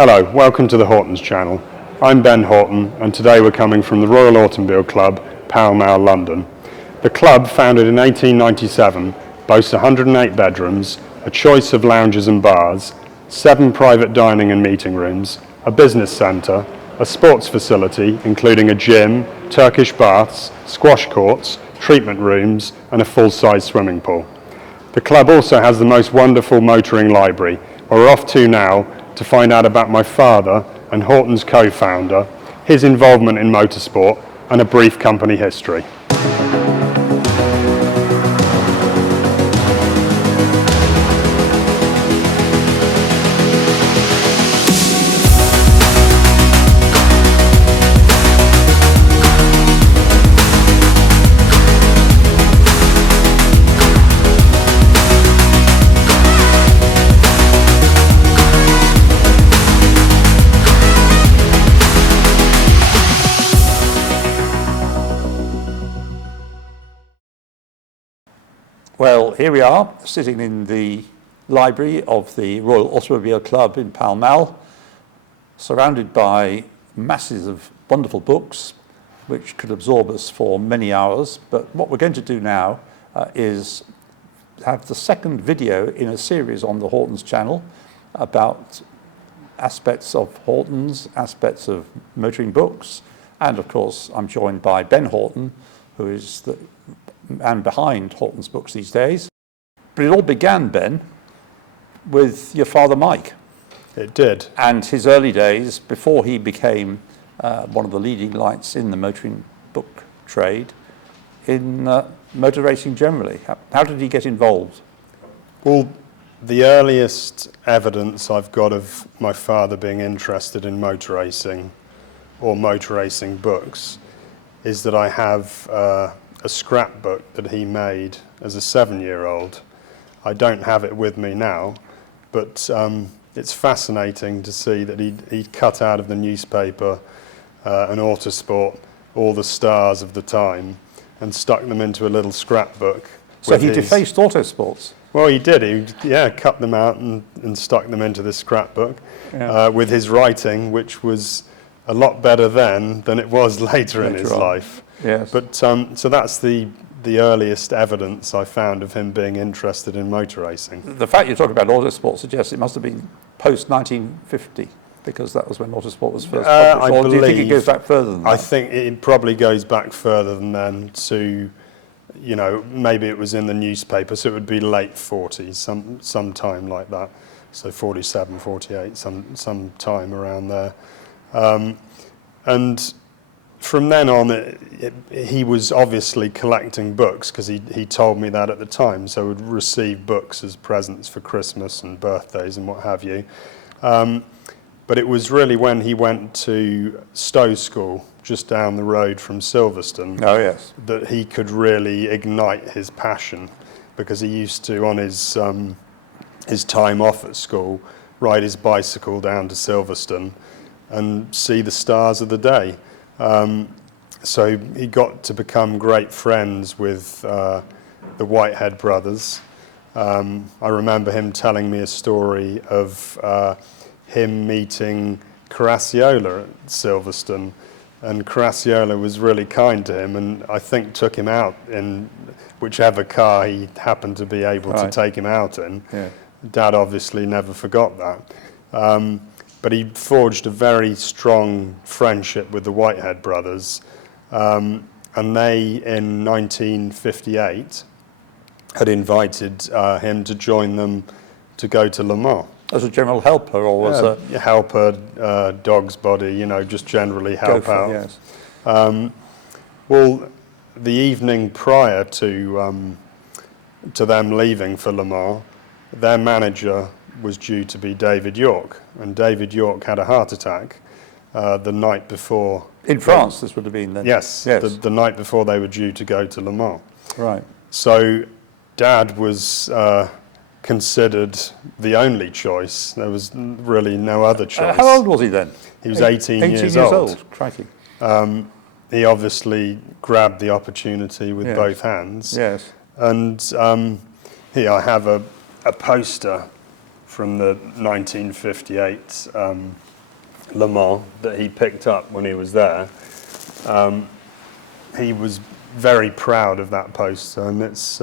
Hello, welcome to the Hortons channel. I'm Ben Horton and today we're coming from the Royal Automobile Club, Pall Mall, London. The club, founded in 1897, boasts 108 bedrooms, a choice of lounges and bars, 7 private dining and meeting rooms, a business centre, a sports facility including a gym, Turkish baths, squash courts, treatment rooms and a full-size swimming pool. The club also has the most wonderful motoring library, where we're off to now to find out about my father and Horton's co-founder, his involvement in motorsport and a brief company history. Well, here we are, sitting in the library of the Royal Automobile Club in Pall Mall, surrounded by masses of wonderful books, which could absorb us for many hours. But what we're going to do now is have the second video in a series on the Hortons channel about aspects of Hortons, aspects of motoring books, and of course I'm joined by Ben Horton, who is the man behind Hortons Books these days. But it all began, Ben, with your father Mike. It did. And his early days, before he became one of the leading lights in the motoring book trade, in motor racing generally. How did he get involved? Well, the earliest evidence I've got of my father being interested in motor racing or motor racing books is that I have a scrapbook that he made as a 7-year-old. I don't have it with me now, but it's fascinating to see that he'd cut out of the newspaper and Autosport all the stars of the time and stuck them into a little scrapbook. So he defaced Autosports? Well, he did. He cut them out and stuck them into this scrapbook with his writing, which was a lot better then than it was later in his life. Yes. But so that's the earliest evidence I found of him being interested in motor racing. The fact you talk about Autosport suggests it must have been post-1950, because that was when Autosport was first published. Or do you think it goes back further than that? I think it probably goes back further than then to, maybe it was in the newspaper, so it would be late 40s, some time like that. So 47, 48, some time around there. And from then on, he was obviously collecting books, because he told me that at the time. So we'd receive books as presents for Christmas and birthdays and what have you. But it was really when he went to Stowe School, just down the road from Silverstone, that he could really ignite his passion, because he used to, on his time off at school, ride his bicycle down to Silverstone and see the stars of the day. So he got to become great friends with the Whitehead Brothers. I remember him telling me a story of him meeting Caracciolo at Silverstone, and Caracciolo was really kind to him and I think took him out in whichever car he happened to be able to take him out in. Yeah. Dad obviously never forgot that. But he forged a very strong friendship with the Whitehead Brothers, and they, in 1958, had invited him to join them to go to Le Mans. As a general helper, or was a helper, dog's body, just generally help out. Yes. Well, the evening prior to them leaving for Le Mans, their manager was due to be David York, and David York had a heart attack the night before. In France, this would have been then? Yes. The night before they were due to go to Le Mans. Right. So Dad was considered the only choice. There was really no other choice. How old was he then? He was 18 years old. Crikey. He obviously grabbed the opportunity with both hands. Yes. And here I have a poster from the 1958 Le Mans that he picked up when he was there. He was very proud of that poster, and it's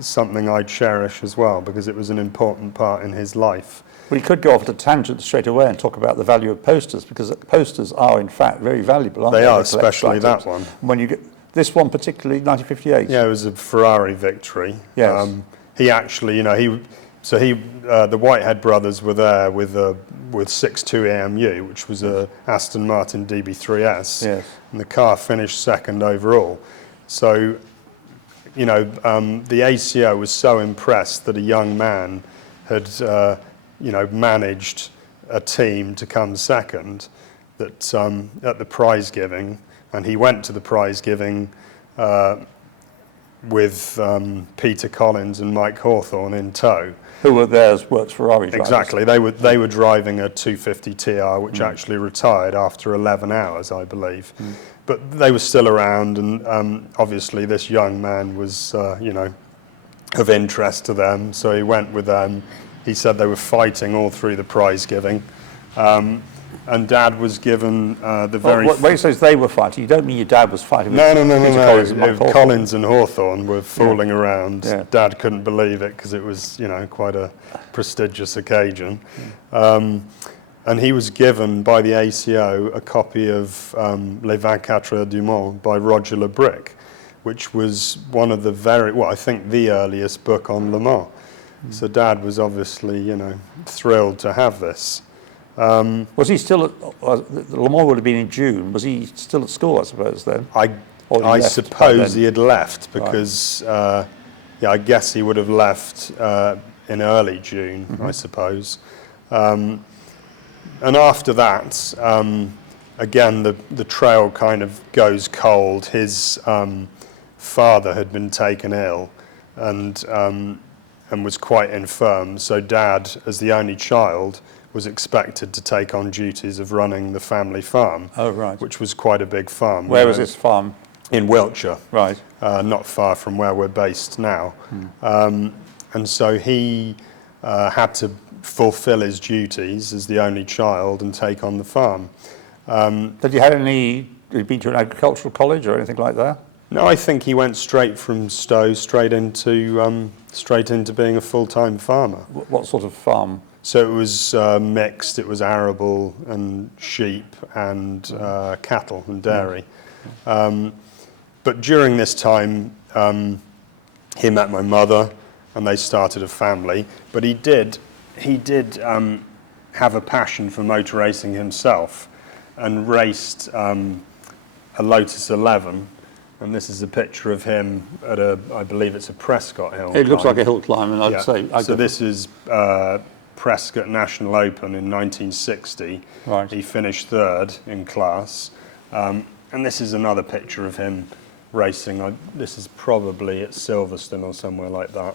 something I cherish as well because it was an important part in his life. We could go off at a tangent straight away and talk about the value of posters, because posters are in fact very valuable, aren't they? They are, especially that one. When you get this one particularly, 1958. Yeah, it was a Ferrari victory. Yes. He actually, the Whitehead Brothers were there with 6.2 AMU, which was a Aston Martin DB3S, yes. and the car finished second overall. So, the ACO was so impressed that a young man had, managed a team to come second that at the prize giving, and he went to the prize giving with Peter Collins and Mike Hawthorn in tow. Who were there as works Ferrari drivers. Exactly. They were driving a 250 TR, which actually retired after 11 hours, I believe. But they were still around, and obviously this young man was, of interest to them. So he went with them. He said they were fighting all through the prize giving. And Dad was given the very... When he says they were fighting, you don't mean your dad was fighting with Peter Collins and Mike Hawthorn. Collins and Hawthorn were fooling around. Yeah. Dad couldn't believe it because it was, quite a prestigious occasion. And he was given by the ACO a copy of Les 24 Heures du Mans by Roger Le Brick, which was one of the I think the earliest book on Le Mans. So Dad was obviously, thrilled to have this. Was he still at, Le Mans would have been in June, was he still at school, I suppose, then? I suppose he had left because, I guess he would have left in early June, I suppose. And after that, again, the trail kind of goes cold. His father had been taken ill and was quite infirm, so Dad, as the only child, was expected to take on duties of running the family farm, which was quite a big farm. Where was this farm? In Wiltshire, right? Not far from where we're based now. And so he had to fulfil his duties as the only child and take on the farm. Did you had you been to an agricultural college or anything like that? No, I think he went straight from Stowe straight into being a full-time farmer. What sort of farm? So it was mixed. It was arable and sheep and cattle and dairy. But during this time, he met my mother, and they started a family. But he did have a passion for motor racing himself, and raced a Lotus 11. And this is a picture of him at I believe it's a Prescott hill. It looks like a hill climb, and I'd say. So this is Prescott National Open in 1960. Right. He finished third in class. And this is another picture of him racing. This is probably at Silverstone or somewhere like that.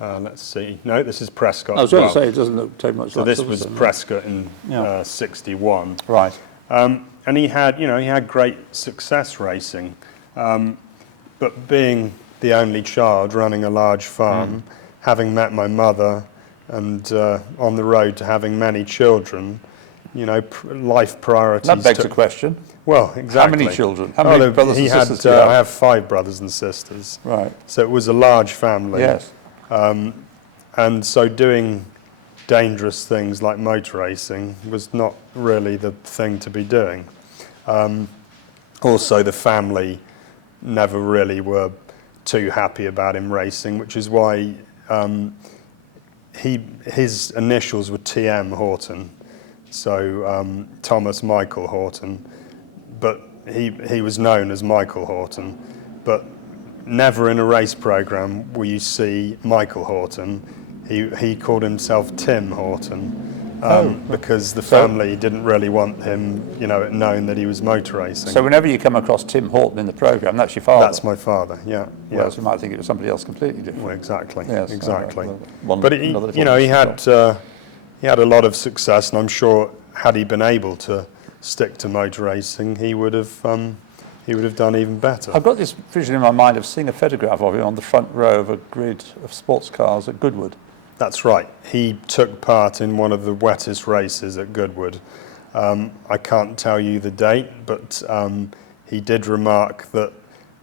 Let's see. No, this is Prescott. I was going to say, it doesn't take much. So this was Prescott in 61. Right. And he had great success racing. But being the only child running a large farm, having met my mother, and on the road to having many children, life priorities. That begs a question. Well, exactly. How many children? How many brothers and sisters do you have? I have 5 brothers and sisters. Right. So it was a large family. Yes. And so doing dangerous things like motor racing was not really the thing to be doing. Also, the family never really were too happy about him racing, which is why his initials were TM Horton, so Thomas Michael Horton, but he was known as Michael Horton, but never in a race program will you see Michael Horton. He called himself Tim Horton. Because the family didn't really want him, known that he was motor racing. So whenever you come across Tim Horton in the programme, that's your father? That's my father, yeah. Whereas you might think it was somebody else completely different. Well, exactly, yes, exactly. But he had a lot of success, and I'm sure had he been able to stick to motor racing, he would have done even better. I've got this vision in my mind of seeing a photograph of him on the front row of a grid of sports cars at Goodwood. That's right. He took part in one of the wettest races at Goodwood. I can't tell you the date, but he did remark that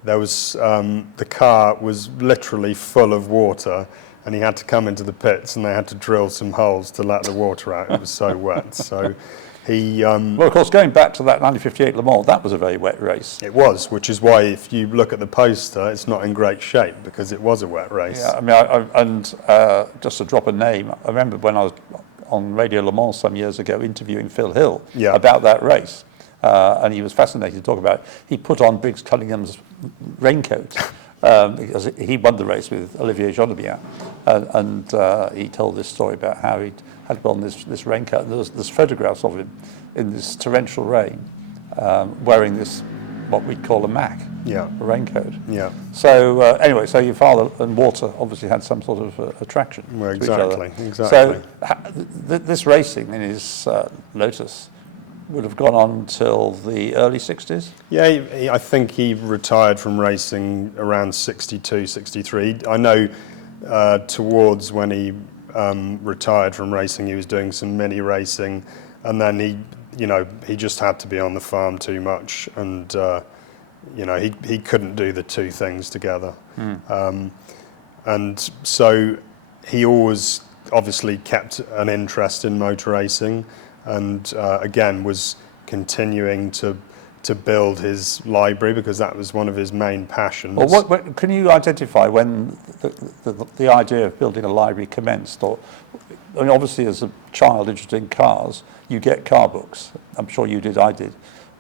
there was the car was literally full of water, and he had to come into the pits, and they had to drill some holes to let the water out. It was so wet. So he. Well, of course, going back to that 1958 Le Mans, that was a very wet race. It was, which is why if you look at the poster, it's not in great shape because it was a wet race. Yeah, I mean, just to drop a name, I remember when I was on Radio Le Mans some years ago interviewing Phil Hill about that race, and he was fascinated to talk about it. He put on Briggs Cunningham's raincoat because he won the race with Olivier Jonebien, and he told this story about how he had on this raincoat. There's photographs of him in this torrential rain wearing this, what we'd call a mac, a raincoat. Yeah. So anyway, so your father and water obviously had some sort of attraction Well, to each other. exactly. So this racing in his Lotus would have gone on until the early 60s? Yeah, I think he retired from racing around 62, 63. I know towards when he retired from racing, he was doing some mini racing, and then he just had to be on the farm too much, and he couldn't do the two things together. And so he always obviously kept an interest in motor racing, and again was continuing to build his library because that was one of his main passions. Well, what can you identify when the idea of building a library commenced? Or, I mean, obviously, as a child interested in cars, you get car books. I'm sure you did, I did.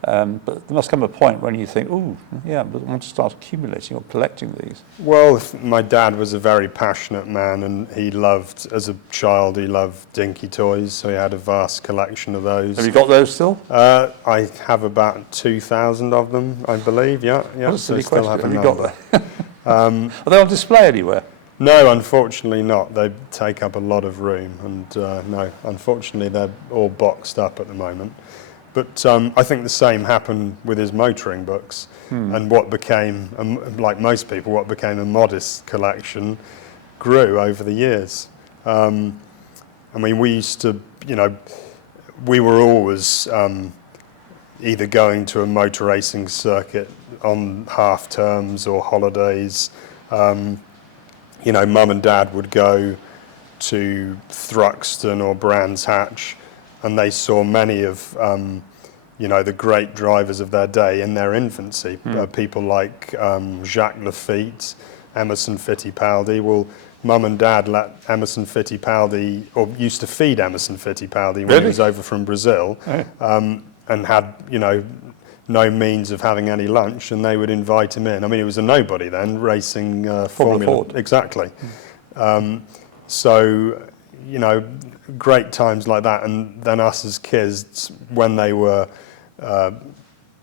But there must come a point when you think, oh, yeah, but I want to start accumulating or collecting these. Well, my dad was a very passionate man, and he loved, as a child, he loved dinky toys, so he had a vast collection of those. Have you got those still? I have about 2,000 of them, I believe, yeah. What a silly still question. have Have you got them? Are they on display anywhere? No, unfortunately not. They take up a lot of room, and no, unfortunately they're all boxed up at the moment. But I think the same happened with his motoring books, and what became, like most people, what became a modest collection grew over the years. I mean, we used to, we were always either going to a motor racing circuit on half terms or holidays. Mum and Dad would go to Thruxton or Brands Hatch, and they saw many of the great drivers of their day in their infancy. People like Jacques Laffite, Emerson Fittipaldi. Well, Mum and Dad let Emerson Fittipaldi, or used to feed Emerson Fittipaldi when he was over from Brazil, and had no means of having any lunch, and they would invite him in. I mean, he was a nobody then, racing Formula Ford. Exactly. So, great times like that, and then us as kids, when they were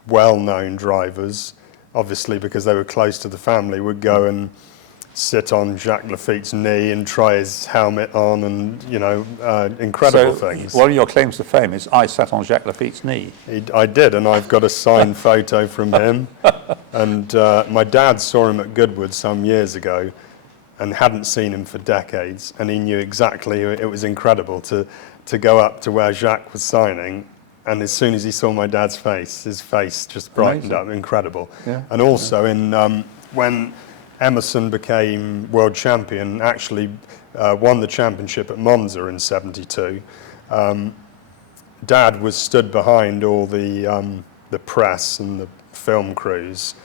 well-known drivers, obviously because they were close to the family, would go and sit on Jacques Laffite's knee and try his helmet on, and incredible things. One of your claims to fame is I sat on Jacques Laffite's knee. I did, and I've got a signed photo from him. And my dad saw him at Goodwood some years ago, and hadn't seen him for decades, and he knew exactly. It was incredible to go up to where Jacques was signing, and as soon as he saw my dad's face, his face just brightened up. Incredible. Yeah. And also when Emerson became world champion, actually won the championship at Monza in '72. Dad was stood behind all the press and the film crews,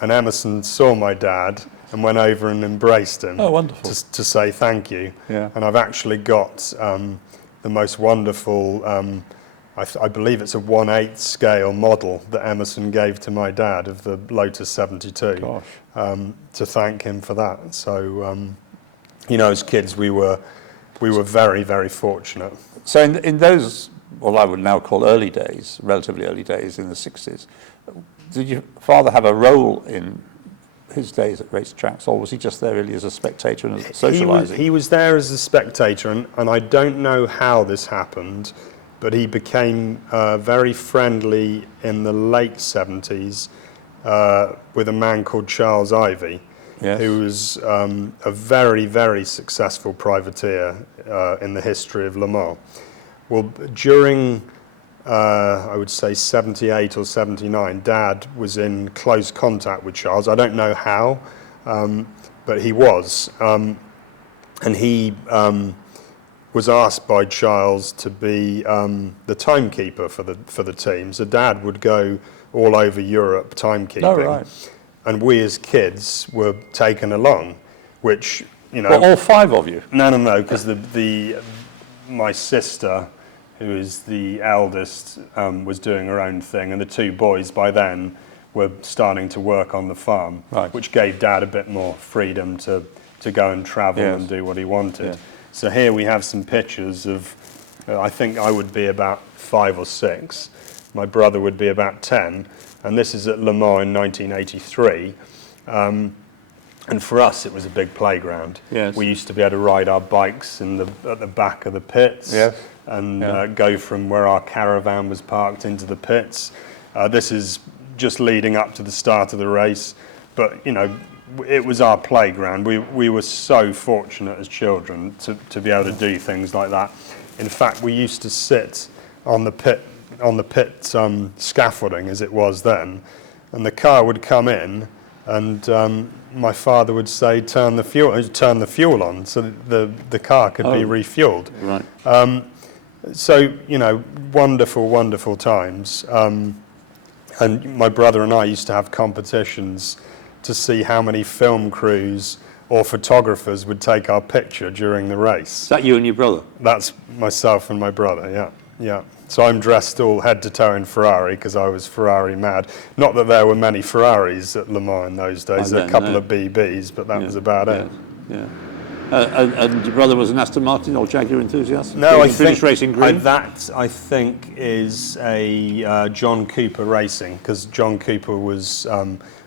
and Emerson saw my dad and went over and embraced him. Oh, wonderful. To say thank you. Yeah. And I've actually got the most wonderful, I believe it's a 1/8 scale model that Emerson gave to my dad of the Lotus 72. Gosh. To thank him for that. So, as kids we were very, very fortunate. So in those, what I would now call early days, relatively early days in the 60s, did your father have a role in his days at racetracks, or was he just there really as a spectator and socialising? He was there as a spectator, and I don't know how this happened, but he became very friendly in the late 70s with a man called Charles Ivy, Yes. who was a very, very successful privateer in the history of Le Mans. Well, during, I would say, 78 or 79, Dad was in close contact with Charles. I don't know how, but he was. And he was asked by Charles to be the timekeeper for the team. So Dad would go all over Europe timekeeping. Oh, right. And we as kids were taken along, which, you know... Well, all 5 of you? No, because my sister, who is the eldest, was doing her own thing, and the 2 boys by then were starting to work on the farm, right. which gave Dad a bit more freedom to go and travel yes. and do what he wanted. Yeah. So here we have some pictures of, I think I would be about 5 or 6, my brother would be about 10, and this is at Le Mans in 1983. And for us, it was a big playground. Yes. We used to be able to ride our bikes at the back of the pits, yes. and go from where our caravan was parked into the pits. This is just leading up to the start of the race, but you know, it was our playground. We were so fortunate as children to be able to do things like that. In fact, we used to sit on the pit scaffolding, as it was then, and the car would come in, and my father would say, turn the fuel on, so that the car could be refueled. Right. So, you know, wonderful times. And my brother and I used to have competitions to see how many film crews or photographers would take our picture during the race. Is that you and your brother? That's myself and my brother, yeah. So I'm dressed all head to toe in Ferrari because I was Ferrari mad. Not that there were many Ferraris at Le Mans in those days. There were a couple of BBs, but that was about it. Yeah. And your brother was an Aston Martin or Jaguar enthusiast? No, I think Racing Green? that I think is a John Cooper Racing, because John Cooper was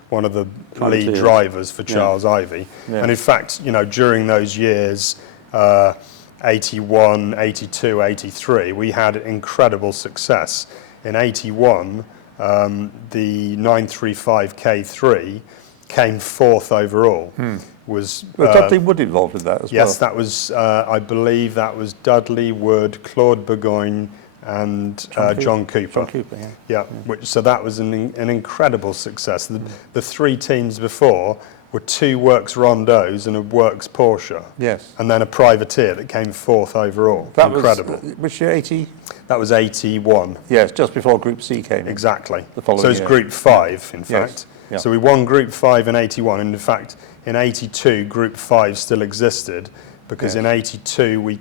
one of the lead drivers for Charles Ivy. Yeah. And in fact, you know, during those years, 81, 82, 83, we had incredible success. In 81, the 935 K3 came 4th overall. Was Dudley Wood involved with that as well? Yes, that was, I believe that was Dudley Wood, Claude Burgoyne, and John Cooper. John Cooper, yeah. So that was an incredible success. The 3 teams before were 2 Works Rondeaus and a Works Porsche. Yes. And then a privateer that came 4th overall. That incredible. Was, which year, 80? That was 81. Yes, just before Group C came in. Exactly. The following so it was year. Group 5, in fact. Yes. Yeah. So we won Group 5 in 81, and in fact, in 82, Group 5 still existed, because in 82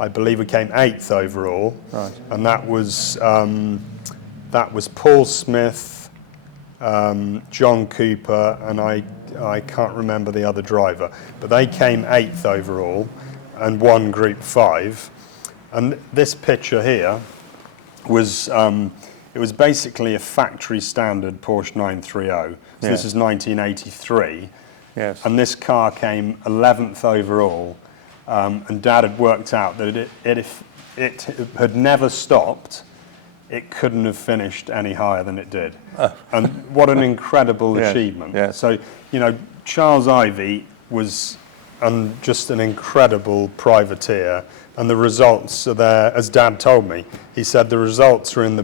I believe we came 8th overall, right. And that was Paul Smith, John Cooper, and I can't remember the other driver, but they came 8th overall and won Group 5. And this picture here was it was basically a factory standard Porsche 930. So this is 1983. Yes. And this car came 11th overall. And Dad had worked out that if it had never stopped, it couldn't have finished any higher than it did. And what an incredible achievement. Yes. So, you know, Charles Ivy was just an incredible privateer, and the results are there, as Dad told me. He said the results are in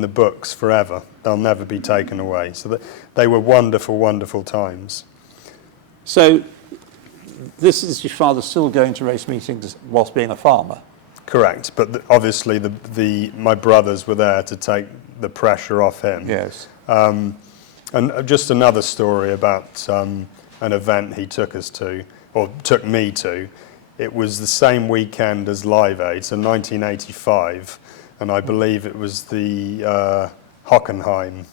the books forever. They'll never be taken away. So they were wonderful times. So this is your father still going to race meetings whilst being a farmer? Correct, but obviously my brothers were there to take the pressure off him. Yes. And just another story about an event he took us to, or took me to. It was the same weekend as Live Aid, so 1985, and I believe it was the Hockenheim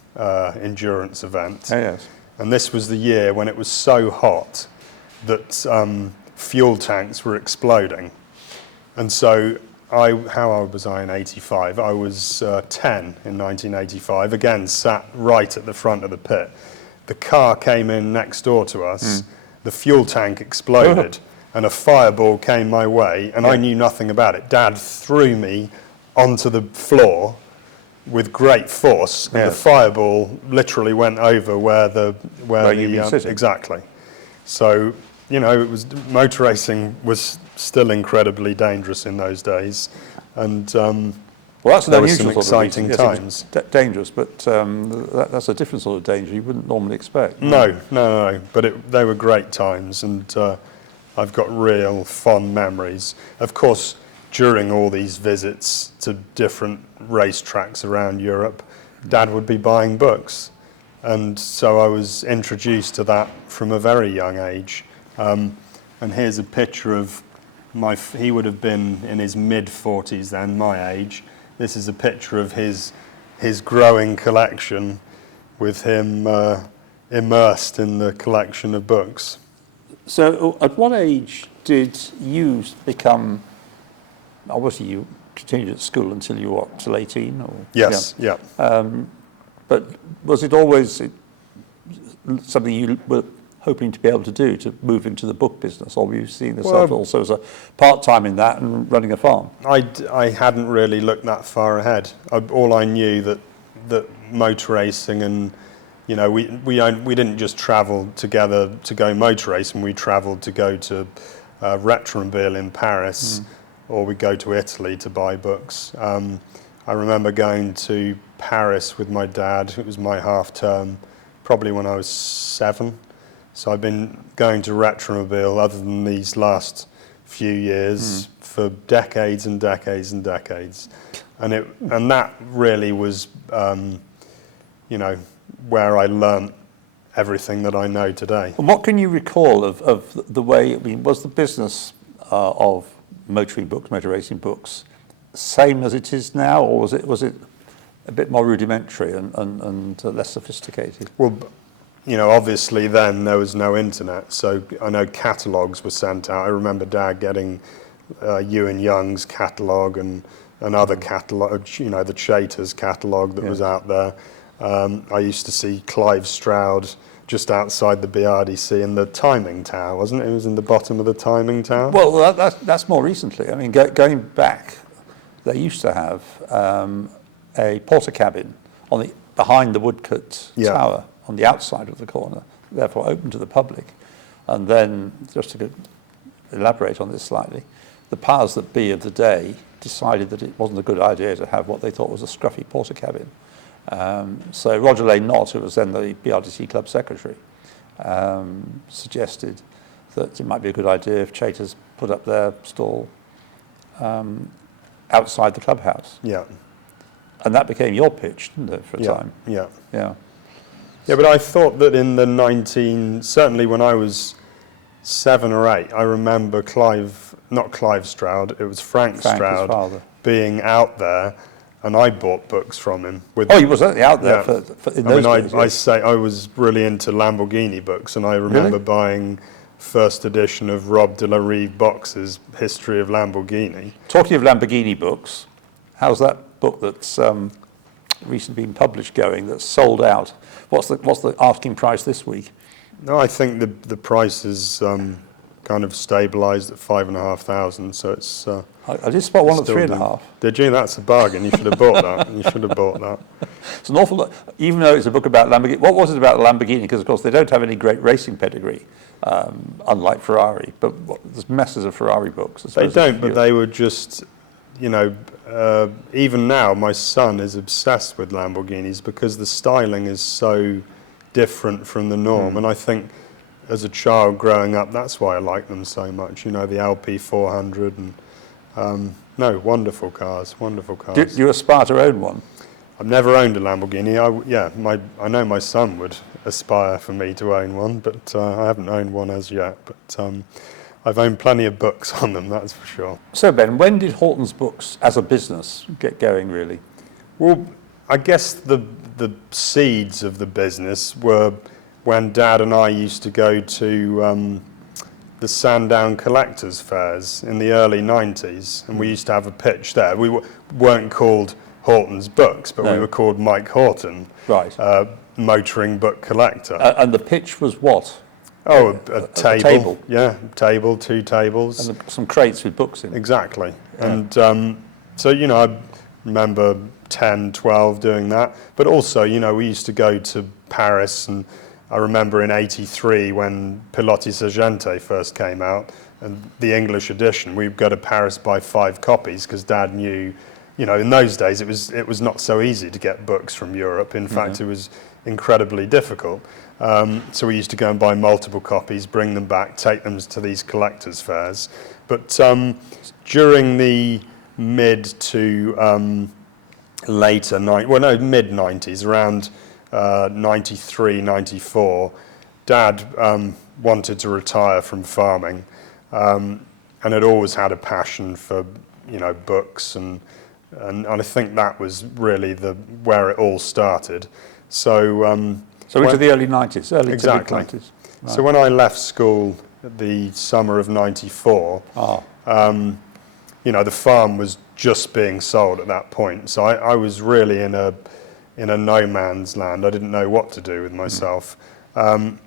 endurance event. Oh, yes. And this was the year when it was so hot that fuel tanks were exploding. And so how old was I in 85? I was 10 in 1985, again sat right at the front of the pit. The car came in next door to us, the fuel tank exploded, and a fireball came my way, and I knew nothing about it. Dad threw me onto the floor, with great force, and the fireball literally went over where you've been sitting. exactly. So, you know, motor racing was still incredibly dangerous in those days, and well, that's an there was some unusual sort of exciting reason. Yes, times. Dangerous, but that's a different sort of danger you wouldn't normally expect. No. But they were great times, and I've got real fond memories. Of course, during all these visits to different racetracks around Europe, Dad would be buying books, and so I was introduced to that from a very young age. And here's a picture of he would have been in his mid-40s then, my age. This is a picture of his growing collection with him immersed in the collection of books. So at what age did you become, obviously you continued at school until you were, till 18? Or, Yes, yeah. But was it always something you were hoping to be able to do, to move into the book business, or were you seeing yourself also as a part-time in that and running a farm? I hadn't really looked that far ahead. All I knew that motor racing, and you know, we didn't just travel together to go motor racing. We travelled to go to Retromobile in Paris, or we go to Italy to buy books. I remember going to Paris with my dad. It was my half term, probably when I was 7. So I've been going to Retromobile, other than these last few years, for decades and decades and decades, and that really was, you know, where I learnt everything that I know today. And what can you recall of the way? I mean, was the business of motor racing books, same as it is now, or was it a bit more rudimentary and less sophisticated? Well, you know, obviously then there was no internet, so I know catalogues were sent out. I remember Dad getting Ewan Young's catalogue and other catalogues, you know, the Chater's catalogue that was out there. I used to see Clive Stroud just outside the BRDC in the timing tower, wasn't it? It was in the bottom of the timing tower. Well, that's more recently. I mean, going back, they used to have a porter cabin behind the woodcut tower, on the outside of the corner, therefore open to the public. And then, just to elaborate on this slightly, the powers that be of the day decided that it wasn't a good idea to have what they thought was a scruffy porter cabin. So Roger Lane Knott, who was then the BRDC club secretary, suggested that it might be a good idea if Chater's put up their stall outside the clubhouse. Yeah. And that became your pitch, didn't it, for a time? Yeah. Yeah, but I thought that in the certainly when I was 7 or 8, I remember not Clive Stroud, it was Frank Stroud, being out there, and I bought books from him. He was certainly out there in those days. I say I was really into Lamborghini books, and I remember buying first edition of Rob de la Rive Box's History of Lamborghini. Talking of Lamborghini books, how's that book that's recently been published going, that's sold out? What's the asking price this week? No, I think the price is kind of stabilised at 5,500. So it's. I did spot one at 3.5. Did you? That's a bargain. You should have bought that. You should have bought that. It's an awful lot. Even though it's a book about Lamborghini, what was it about Lamborghini? Because of course they don't have any great racing pedigree, unlike Ferrari. But there's masses of Ferrari books. They don't, but they were just. You know, even now, my son is obsessed with Lamborghinis because the styling is so different from the norm. And I think as a child growing up, that's why I like them so much. You know, the LP 400 and, wonderful cars. Do you aspire to own one? I've never owned a Lamborghini. I know my son would aspire for me to own one, but I haven't owned one as yet. But I've owned plenty of books on them, that's for sure. So Ben, when did Hortons Books as a business get going really? Well, I guess the seeds of the business were when Dad and I used to go to the Sandown Collectors Fairs in the early 90s, and we used to have a pitch there. We weren't called Hortons Books, but we were called Mike Horton, motoring book collector. And the pitch was what? Oh, a table. Yeah, table, 2 tables. And some crates with books in. Exactly. Yeah. And so, you know, I remember 10, 12 doing that. But also, we used to go to Paris, and I remember in '83 when Pilotti Sargente first came out, and the English edition, we'd go to Paris, buy 5 copies, because Dad knew, in those days it was not so easy to get books from Europe. In fact, it was incredibly difficult. So we used to go and buy multiple copies, bring them back, take them to these collectors' fairs. But during the mid to mid 90s, around 93, 94, Dad wanted to retire from farming, and had always had a passion for books, and I think that was really where it all started. So into the early 90s, exactly. Mid 90s. Right. So when I left school the summer of '94, the farm was just being sold at that point. So I was really in a no man's land. I didn't know what to do with myself. And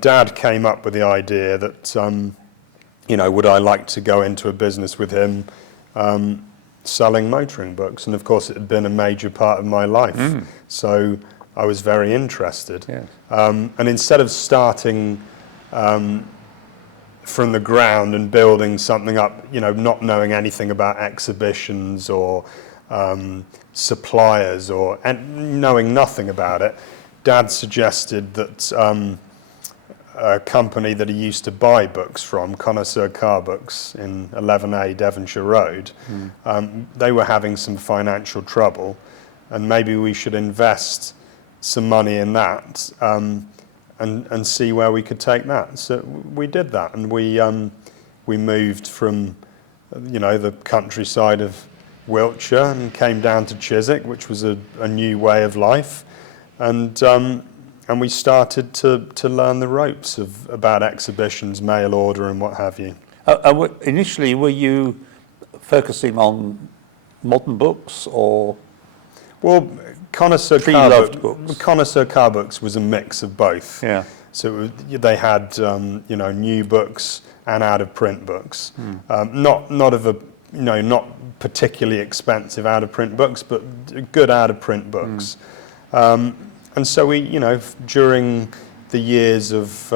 Dad came up with the idea that, would I like to go into a business with him selling motoring books? And of course, it had been a major part of my life. So I was very interested. Yes. And instead of starting from the ground and building something up, not knowing anything about exhibitions or suppliers and knowing nothing about it, Dad suggested that a company that he used to buy books from, Connoisseur Books in 11A Devonshire Road, they were having some financial trouble, and maybe we should invest some money in that and see where we could take that. So we did that, and we moved from the countryside of Wiltshire and came down to Chiswick, which was a new way of life, and we started to learn the ropes about exhibitions, mail order, and what have you. Initially, were you focusing on modern books, or? Well, Connoisseur Books was a mix of both. Yeah. So they had new books and out of print books. Not particularly expensive out of print books, but good out of print books. And so we, during the years of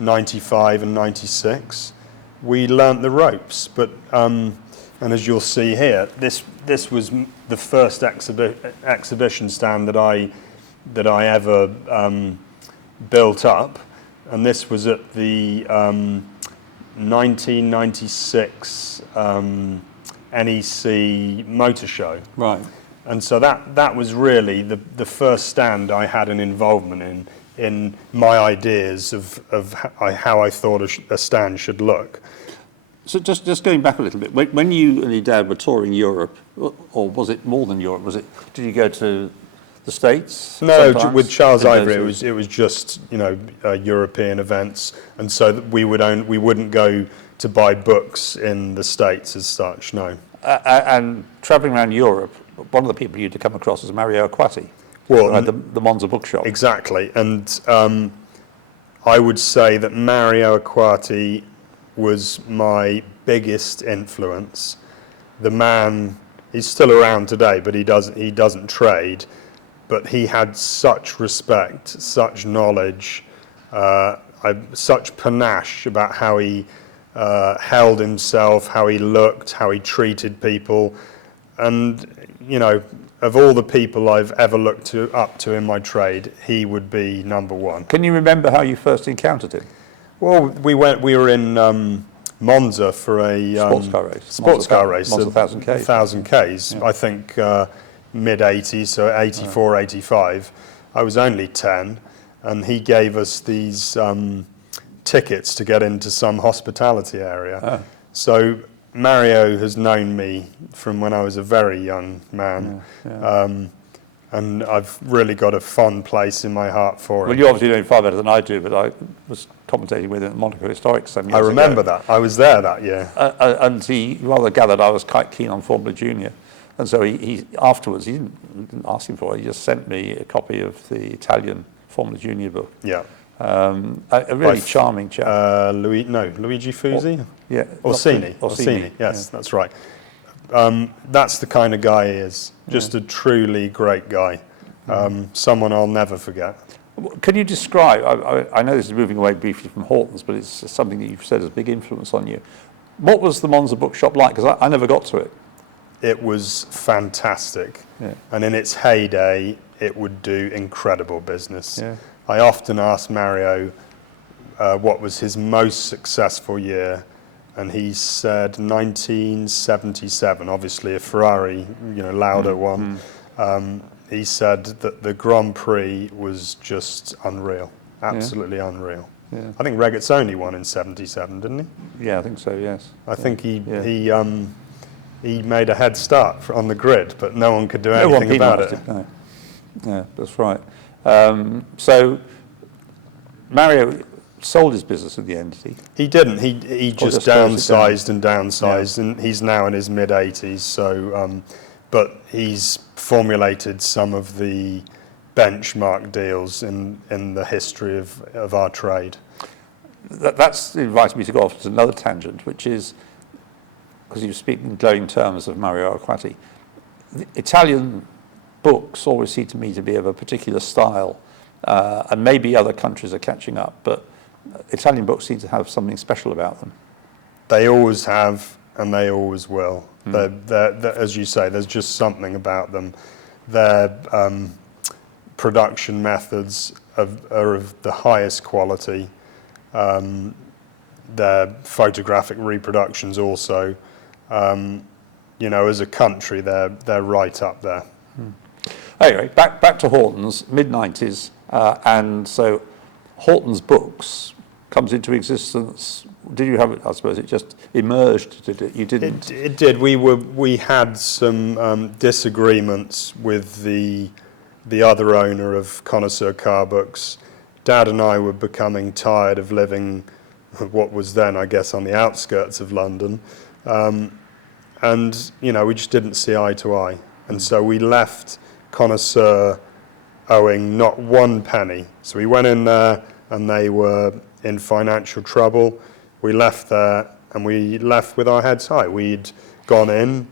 95 and 96, we learnt the ropes. But and as you'll see here, this was the first exhibition stand that I ever built up, and this was at the 1996 NEC Motor Show. Right. And so that was really the first stand I had an involvement in my ideas of how I thought a stand should look. So just going back a little bit, when you and your dad were touring Europe, or was it more than Europe? Did you go to the States? No, sometimes? with Charles Ivory, it was just European events, and so we wouldn't go to buy books in the States as such. No. And travelling around Europe, one of the people you'd come across was Mario Acquati. Well, the Monza bookshop. Exactly, and I would say that Mario Acquati was my biggest influence. The man, he's still around today, but he doesn't trade. But he had such respect, such knowledge, such panache about how he held himself, how he looked, how he treated people, and of all the people I've ever looked up to in my trade, he would be number one. Can you remember how you first encountered him? Well, we were in Monza for a sports car race, Monza 1000Ks. 1000Ks. Yeah. I think mid 80s, so 84, 85. I was only 10, and he gave us these tickets to get into some hospitality area. So Mario has known me from when I was a very young man. And I've really got a fond place in my heart for him. Well, you obviously know him far better than I do, but I was commentating with him at Monaco Historic some years ago. I remember that. I was there that year. And he rather gathered I was quite keen on Formula Junior. And so he afterwards, he didn't ask him for it, he just sent me a copy of the Italian Formula Junior book. Yeah. A really charming chap. Luigi Fuzzi? Yeah. Orsini. Orsini, Yes, that's right. that's the kind of guy he is. Just a truly great guy. Someone I'll never forget. Can you describe, I know this is moving away briefly from Hortons, but it's something that you've said has a big influence on you. What was the Monza bookshop like? Because I never got to it. It was fantastic. And in its heyday, it would do incredible business. I often ask Mario what was his most successful year, and he said 1977, obviously a Ferrari, Lauda one. He said that the Grand Prix was just unreal, absolutely unreal. I think Regazzoni won in '77, didn't he? Yeah, I think so. Yes. I think he made a head start on the grid, but no one could do anything about it. No. Yeah, that's right. So Mario sold his business in the end, did he? He didn't. He just downsized and downsized, and he's now in his mid-80s. So, but he's formulated some of the benchmark deals in the history of our trade. That's invited me to go off to another tangent, which is, because you speak in glowing terms of Mario Acquati, Italian books always seem to me to be of a particular style, and maybe other countries are catching up, but Italian books seem to have something special about them. They always have, and they always will. They're, as you say, there's just something about them. Their production methods are of the highest quality. Their photographic reproductions also. As a country, they're right up there. Anyway, back to Hortons, mid-90s, and so Hortons Books comes into existence. Did you have it? I suppose it just emerged, did it? You didn't? It did. We had some disagreements with the other owner of Connoisseur Books. Dad and I were becoming tired of living what was then, I guess, on the outskirts of London. And, we just didn't see eye to eye. And so we left Connoisseur owing not one penny. So we went in there and they were in financial trouble. We left there and we left with our heads high. We'd gone in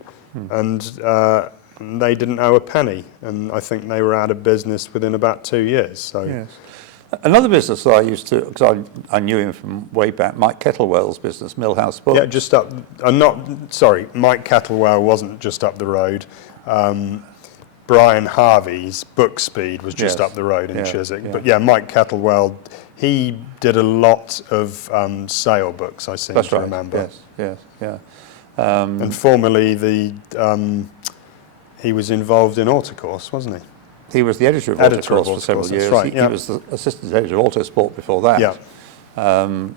and they didn't owe a penny. And I think they were out of business within about 2 years. So. Yes. Another business that I used to, because I knew him from way back, Mike Kettlewell's business, Millhouse Books. Yeah, just up. Mike Kettlewell wasn't just up the road. Brian Harvey's Book Speed was just up the road in Chiswick. Yeah. But yeah, Mike Kettlewell, he did a lot of sale books, I seem to remember. Yes, yeah. And formerly he was involved in Autocourse, wasn't he? He was the editor of Autocourse for several years. Right, he was the assistant editor of Autosport before that. Yeah.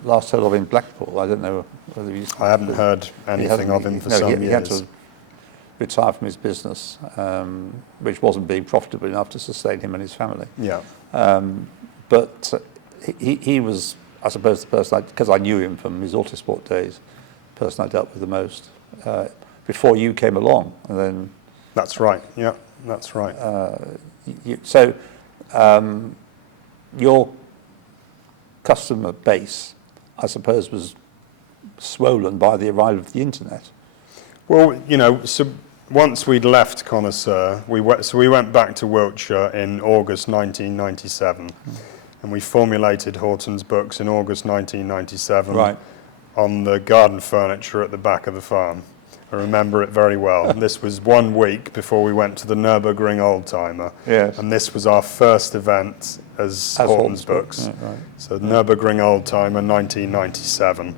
Last heard of in Blackpool. I don't know whether he's... I haven't heard anything of him for some years. He had to retire from his business, which wasn't being profitable enough to sustain him and his family. Yeah. But he was, I suppose, the person, because I knew him from his Autosport days, the person I dealt with the most before you came along. And then... That's right, yeah, that's right. So your customer base, I suppose, was swollen by the arrival of the internet. Well, so once we'd left Connoisseur, we went back to Wiltshire in August 1997, and we formulated Hortons Books in August 1997 on the garden furniture at the back of the farm. I remember it very well. And this was 1 week before we went to the Nürburgring Oldtimer. Yes. And this was our first event as Hortons Books. Yeah, right. So Nürburgring Oldtimer, 1997.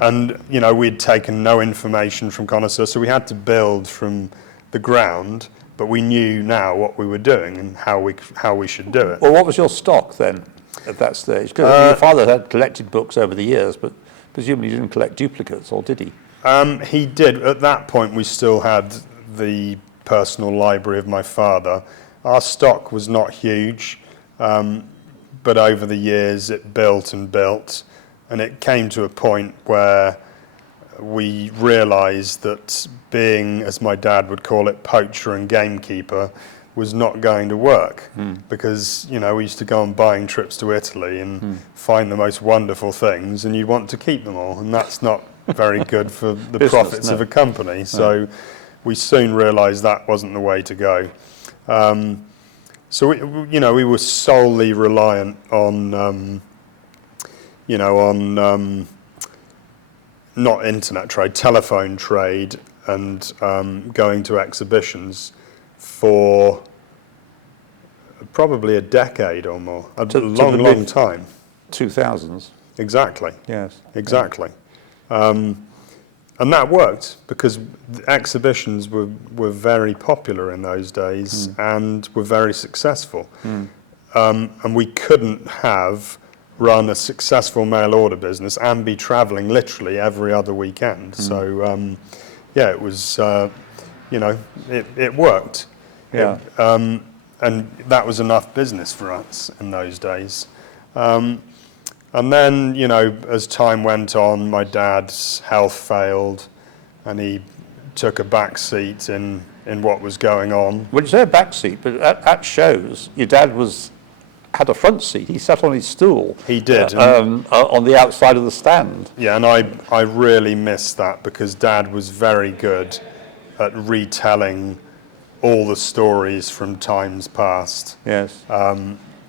And, we'd taken no information from Connoisseur, so we had to build from the ground, but we knew now what we were doing and how we should do it. Well, what was your stock then at that stage? Because your father had collected books over the years, but presumably he didn't collect duplicates, or did he? He did. At that point, we still had the personal library of my father. Our stock was not huge, but over the years it built and built, and it came to a point where we realised that being, as my dad would call it, poacher and gamekeeper was not going to work because, we used to go on buying trips to Italy and find the most wonderful things, and you want to keep them all, and that's not very good for the profits of a company. So we soon realised that wasn't the way to go. So we were solely reliant on not internet trade, telephone trade, and going to exhibitions for probably a decade or more, a long time. 2000s. Exactly. Yes. Exactly. And that worked because the exhibitions were very popular in those days and were very successful. And we couldn't have run a successful mail order business and be travelling literally every other weekend. So, it was, it worked. Yeah. And that was enough business for us in those days. And then, as time went on, my dad's health failed and he took a back seat in what was going on. Well, you say a back seat, but at shows, your dad had a front seat. He sat on his stool. He did. On the outside of the stand. Yeah, and I really miss that because Dad was very good at retelling all the stories from times past. Yes.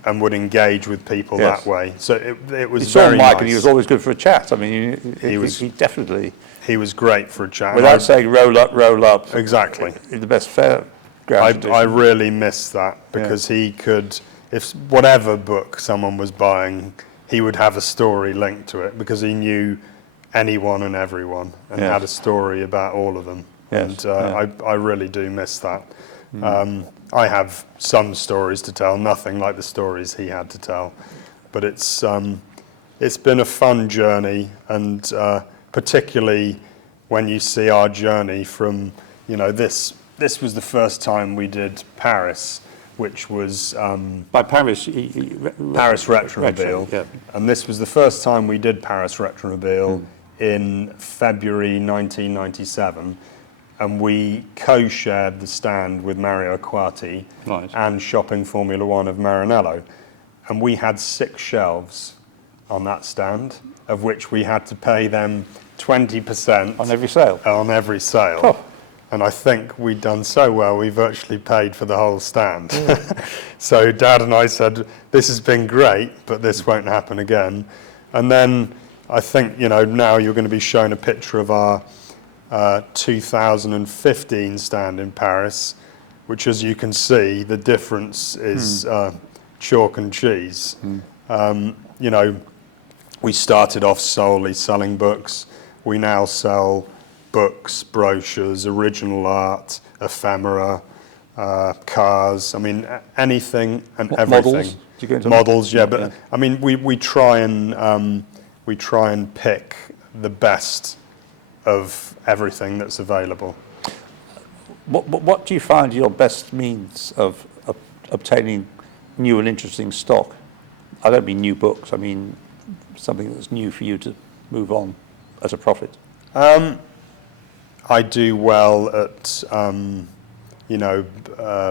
And would engage with people that way. So it was you saw very Mike nice. And he was always good for a chat. I mean, he definitely... He was great for a chat. Without saying roll up. Exactly. The best fairground I really miss that because he could, if whatever book someone was buying, he would have a story linked to it because he knew anyone and everyone and had a story about all of them. Yes. And I really do miss that. I have some stories to tell, nothing like the stories he had to tell, but it's been a fun journey, and particularly when you see our journey from, this was the first time we did Paris, which was by Paris Paris Retromobile, and this was the first time we did Paris Retromobile in February 1997. And we co-shared the stand with Mario Acquati and Shopping Formula One of Maranello. And we had 6 shelves on that stand, of which we had to pay them 20% on every sale. Oh. And I think we'd done so well, we virtually paid for the whole stand. So Dad and I said, this has been great, but this won't happen again. And then I think, now you're going to be shown a picture of our 2015 stand in Paris, which, as you can see, the difference is chalk and cheese. We started off solely selling books. We now sell books, brochures, original art, ephemera, cars. I mean, anything and everything. Models? Do you go into models? Yeah, but I mean, we try and pick the best of everything that's available. What do you find your best means of obtaining new and interesting stock? I don't mean new books, I mean something that's new for you to move on as a profit. I do well at,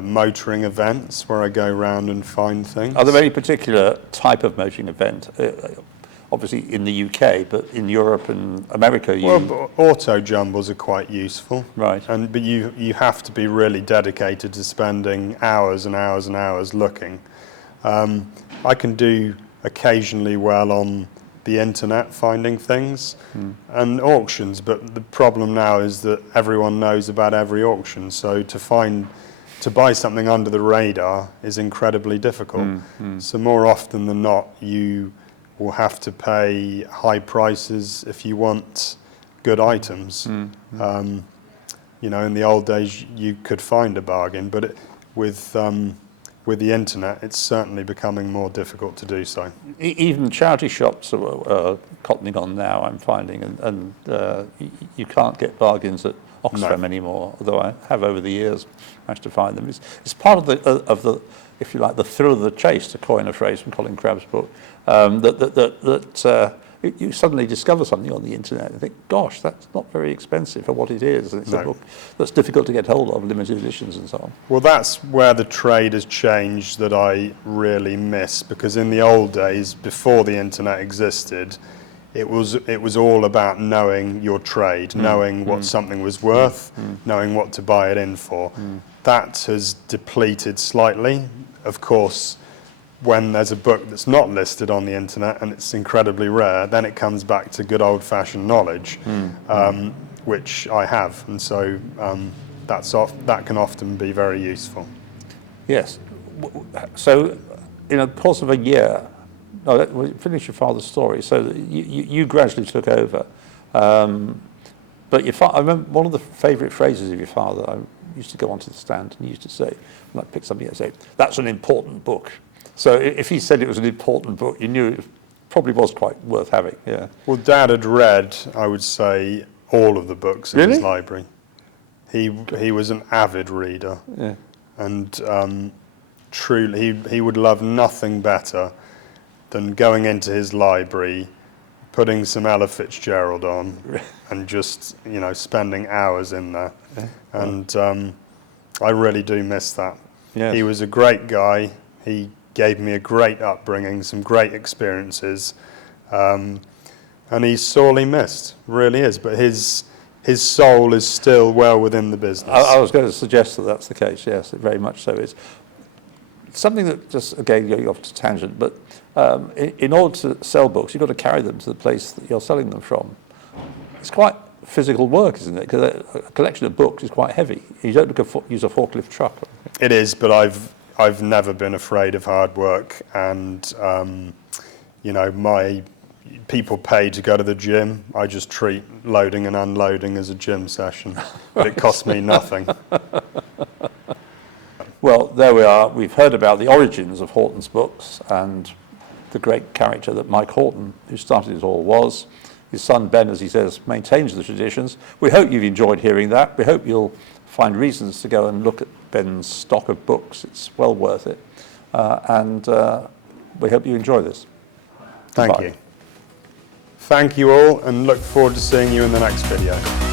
motoring events where I go around and find things. Are there any particular type of motoring event? Obviously in the UK, but in Europe and America, auto jumbles are quite useful, right? But you have to be really dedicated to spending hours and hours and hours looking. I can do occasionally well on the internet finding things and auctions, but the problem now is that everyone knows about every auction, so to buy something under the radar is incredibly difficult. So more often than not, you will have to pay high prices if you want good items. In the old days you could find a bargain, but with the internet it's certainly becoming more difficult to do so. Even charity shops are cottoning on now, I'm finding, and you can't get bargains at Oxfam anymore, although I have over the years managed to find them. It's part of the if you like, the thrill of the chase, to coin a phrase from Colin Crabb's book, that you suddenly discover something on the internet and think, gosh, that's not very expensive for what it is. And it's a book that's difficult to get hold of, limited editions and so on. Well, that's where the trade has changed that I really miss, because in the old days, before the internet existed, it was all about knowing your trade, knowing what something was worth, knowing what to buy it in for. That has depleted slightly. Of course, when there's a book that's not listed on the internet and it's incredibly rare, then it comes back to good old-fashioned knowledge, which I have, and so that can often be very useful. Yes. So, in the course of a year, finish your father's story. So you gradually took over, but I remember one of the favourite phrases of your father. I used to go onto the stand and he used to say, when I pick something and say, "That's an important book." So if he said it was an important book, you knew it probably was quite worth having. Yeah. Well, Dad had read, I would say, all of the books in his library. He was an avid reader, and truly, he would love nothing better than going into his library, putting some Ella Fitzgerald on, and just spending hours in there. And I really do miss that. Yes. He was a great guy. He gave me a great upbringing, some great experiences, and he's sorely missed, really is. But his soul is still well within the business. I was going to suggest that that's the case. Yes, it very much so is. Something that, just again going off to tangent, but in order to sell books, you've got to carry them to the place that you're selling them from. It's quite physical work, isn't it? Because a collection of books is quite heavy. You don't use a forklift truck. It is, but I've never been afraid of hard work, and my people pay to go to the gym. I just treat loading and unloading as a gym session, but it costs me nothing. Well, there we are. We've heard about the origins of Hortons Books and the great character that Mike Horton, who started it all, was. His son Ben, as he says, maintains the traditions. We hope you've enjoyed hearing that. We hope you'll find reasons to go and look at Ben's stock of books. It's well worth it. And we hope you enjoy this. Thank you. Thank you all, and look forward to seeing you in the next video.